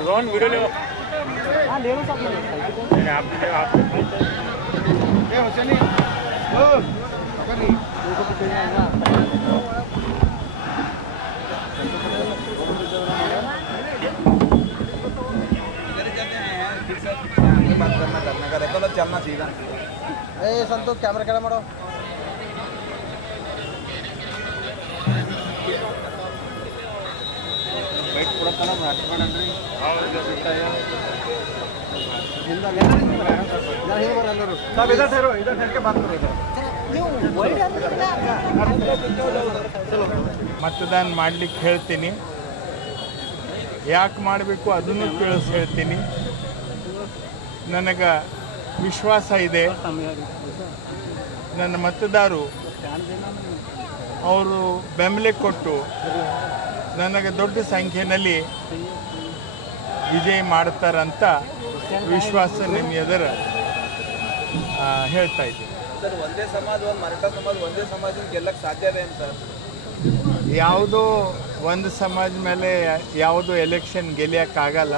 Rohan video ले ले low सब ले आप भी ले आप ए हुसैनी ओ करी वो तो चाहिए ना इधर जाते हैं फिर से बात करना का देखो चलना सीधा ए संतोष कैमरा कड़ा मारो बैठ पूरा खाना मारने सब इधर ठहरो इधर ठहर के बात करो मतदान ಮಾಡಲಿಕ್ಕೆ ಹೇಳ್ತೀನಿ ಯಾಕೆ ಮಾಡಬೇಕು ಅದನ್ನು ತಿಳಿಸಿ ಹೇಳ್ತೀನಿ ನನಗೆ ವಿಶ್ವಾಸ ಇದೆ ನನ್ನ ಮತದಾರರು ಅವರು ಬೆಂಬಲ ಕೊಟ್ಟು ನನಗೆ ದೊಡ್ಡ ಸಂಖ್ಯೆಯಲ್ಲಿ ವಿಜಯ ಮಾಡ್ತಾರಂತ ವಿಶ್ವಾಸ ನಿಮ್ಮ ಎದುರು ಹೇಳ್ತಾ ಇದ್ದೀನಿ ಸರ್ ಒಂದೇ ಸಮಾಜ ಒಂದು ಮರಾಠ ಸಮಾಜ ಒಂದೇ ಸಮಾಜ ಗೆಲ್ಲಕ್ಕೆ ಸಾಧ್ಯವೇ ಅಂತ ಸರ್ ಯಾವುದೋ ಒಂದು ಸಮಾಜ ಮೇಲೆ ಯಾವುದೋ ಎಲೆಕ್ಷನ್ ಗೆಲ್ಲಿಯೋಕ್ಕಾಗಲ್ಲ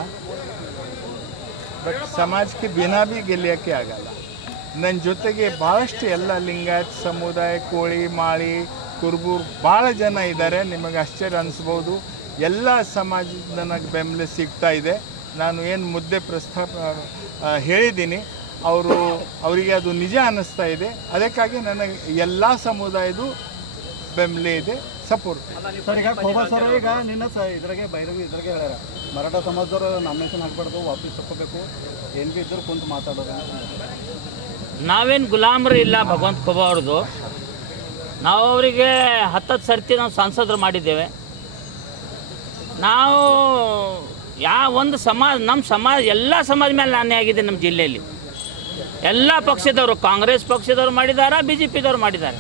ಬಟ್ ಸಮಾಜಕ್ಕೆ ಬಿನಾ ಭೀ ಗೆಲ್ಲಿಯೋಕ್ಕೆ ಆಗಲ್ಲ ನನ್ನ ಜೊತೆಗೆ ಭಾಳಷ್ಟು ಎಲ್ಲ ಲಿಂಗಾಯತ್ ಸಮುದಾಯ ಕೋಳಿ ಮಾಳಿ ಕುರುಬೂರು ಭಾಳ ಜನ ಇದ್ದಾರೆ ನಿಮಗೆ ಆಶ್ಚರ್ಯ ಅನಿಸ್ಬೋದು ಎಲ್ಲ ಸಮಾಜದ ನನಗೆ ಬೆಂಬಲ ಸಿಗ್ತಾ ಇದೆ ನಾನು ಏನು ಮುದ್ದೆ ಪ್ರಸ್ತಾಪ ಹೇಳಿದ್ದೀನಿ ಅವರಿಗೆ ಅದು ನಿಜ ಅನ್ನಿಸ್ತಾ ಇದೆ ಅದಕ್ಕಾಗಿ ನನಗೆ ಎಲ್ಲ ಸಮುದಾಯದ ಬೆಂಬಲ ಇದೆ ಸಪೋರ್ಟ್ ಸರ್ ಈಗ ಖೋಬಾ ಸರ್ ಈಗ ನಿನ್ನ ಇದ್ರಾಗೆ ಬೈರವಿ ಇದ್ರಾಗೆ ಹೇಳ್ಯಾರ ಮರಾಠ ಸಮಾಜದವ್ರು ನಾಮಿನೇಷನ್ ಹಾಕ್ಬಾರ್ದು ವಾಪಸ್ ತಗೋಬೇಕು ಏನು ಭೀ ಇದ್ರು ಕುಂತು ಮಾತಾಡೋದು ನಾವೇನು ಗುಲಾಮರು ಇಲ್ಲ ಭಗವಂತ ಖೋಬಾ ಅವ್ರದ್ದು ನಾವು ಅವರಿಗೆ 10 ಸರ್ತಿ ನಾವು ಸಂಸದರು ಮಾಡಿದ್ದೇವೆ ನಾವು ಒಂದು ಸಮಾಜ ನಮ್ಮ ಸಮಾಜ ಎಲ್ಲ ಸಮಾಜ ಮೇಲೆ ಅನ್ಯಾಯ ಆಗಿದೆ ನಮ್ಮ ಜಿಲ್ಲೆಯಲ್ಲಿ ಎಲ್ಲ ಪಕ್ಷದವರು ಕಾಂಗ್ರೆಸ್ ಪಕ್ಷದವರು ಮಾಡಿದ್ದಾರೆ BJP दौर ಮಾಡಿದ್ದಾರೆ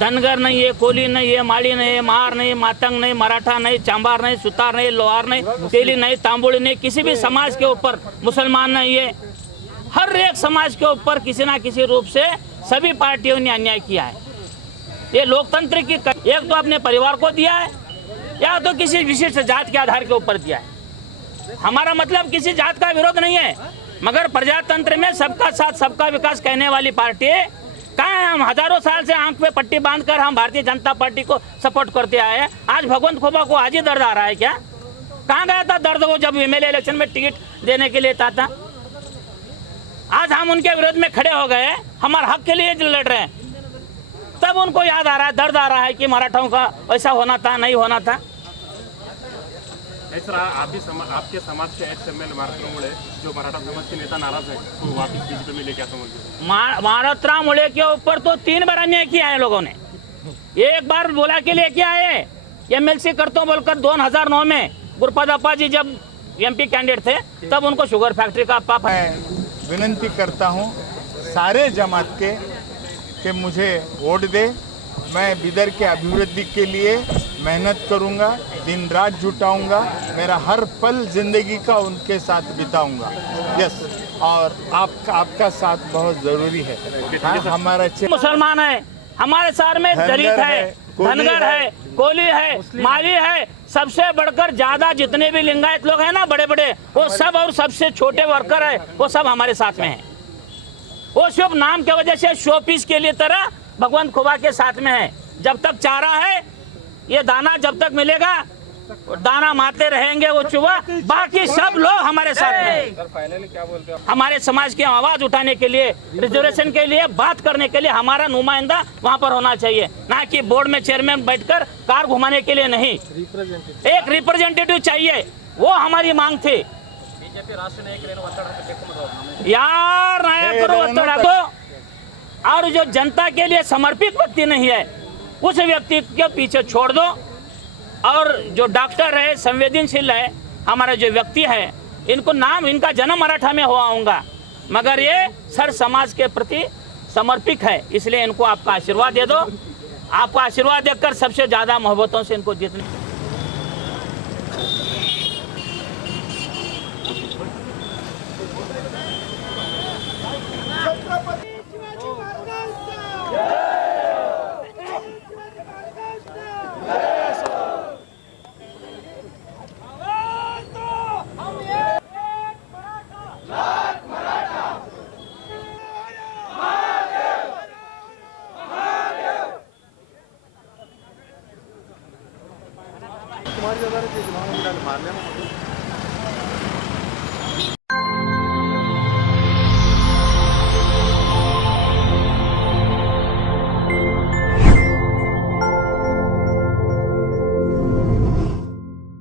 धनगर नहीं है कोली नहीं है माड़ी नहीं है मार नहीं मातंग नहीं मराठा नहीं चांबार नहीं सुतार नहीं लोहार नहीं तेली नहीं तांबुली नहीं किसी भी समाज के ऊपर मुसलमान नहीं है हर एक समाज के ऊपर किसी ना किसी रूप से सभी पार्टियों ने अन्याय किया है ये लोकतंत्र की एक तो अपने परिवार को दिया है या तो किसी विशिष्ट जात के आधार के ऊपर दिया है हमारा मतलब किसी जात का विरोध नहीं है मगर प्रजातंत्र में सबका साथ सबका विकास कहने वाली पार्टी कहाँ है हम हजारों साल से आंख पे पट्टी बांधकर हम भारतीय जनता पार्टी को सपोर्ट करते आए हैं आज भगवंत खोबा को आज ही दर्द आ रहा है क्या कहाँ गया था दर्द वो जब MLA इलेक्शन में टिकट देने के लिए था आज हम उनके विरोध में खड़े हो गए हमारे हक के लिए लड़ रहे हैं तब उनको याद आ रहा है दर्द आ रहा है कि मराठाओं का ऐसा होना था नहीं होना था सर आपके समाज के XML महाराष्ट्र जो मराठा समाज के नेता नाराज है तो वापस BJP में लेके आता हूँ महाराष्ट्र मुळे के ऊपर तो 3 बार अन्याय किया है लोगों ने एक बार बोला के लेके आए MLC करता हूँ बोलकर 2009 में गुरुपाद अप्पा जी जब MP कैंडिडेट थे तब उनको शुगर फैक्ट्री का पापा विनंती करता हूँ सारे जमात के कि मुझे वोट दे मैं बिदर के अभिवृद्धि के लिए मेहनत करूंगा दिन रात जुटाऊंगा मेरा हर पल जिंदगी का उनके साथ बिताऊंगा यस और आपका साथ बहुत ज़रूरी है हमारा मुसलमान है हमारे शहर में दलित है धनगर है कोली है माली है सबसे बढ़कर ज्यादा जितने भी लिंगायत लोग हैं ना बड़े बड़े वो सब और सबसे छोटे वर्कर है वो सब हमारे साथ में है वो सिर्फ नाम के वजह से शोपीस के लिए तरह भगवंत खोबा के साथ में है जब तक चारा है ये दाना जब तक मिलेगा दाना मारते रहेंगे वो चुहा बाकी सब लोग हमारे साथ में हैं। फाइनली क्या बोलते हैं हमारे समाज की आवाज उठाने के लिए रिजर्वेशन के लिए बात करने के लिए हमारा नुमाइंदा वहाँ पर होना चाहिए ना कि बोर्ड में चेयरमैन बैठकर कार घुमाने के लिए नहीं एक रिप्रेजेंटेटिव चाहिए वो हमारी मांग थी यार नायक और जो जनता के लिए समर्पित व्यक्ति नहीं है उस व्यक्ति के पीछे छोड़ दो और जो डॉक्टर है संवेदनशील है हमारा जो व्यक्ति है इनको नाम इनका जन्म मराठा में हुआ होगा मगर ये सर समाज के प्रति समर्पित है इसलिए इनको आपका आशीर्वाद दे दो आपका आशीर्वाद देकर सबसे ज़्यादा मोहब्बतों से इनको जीतने समाज मारने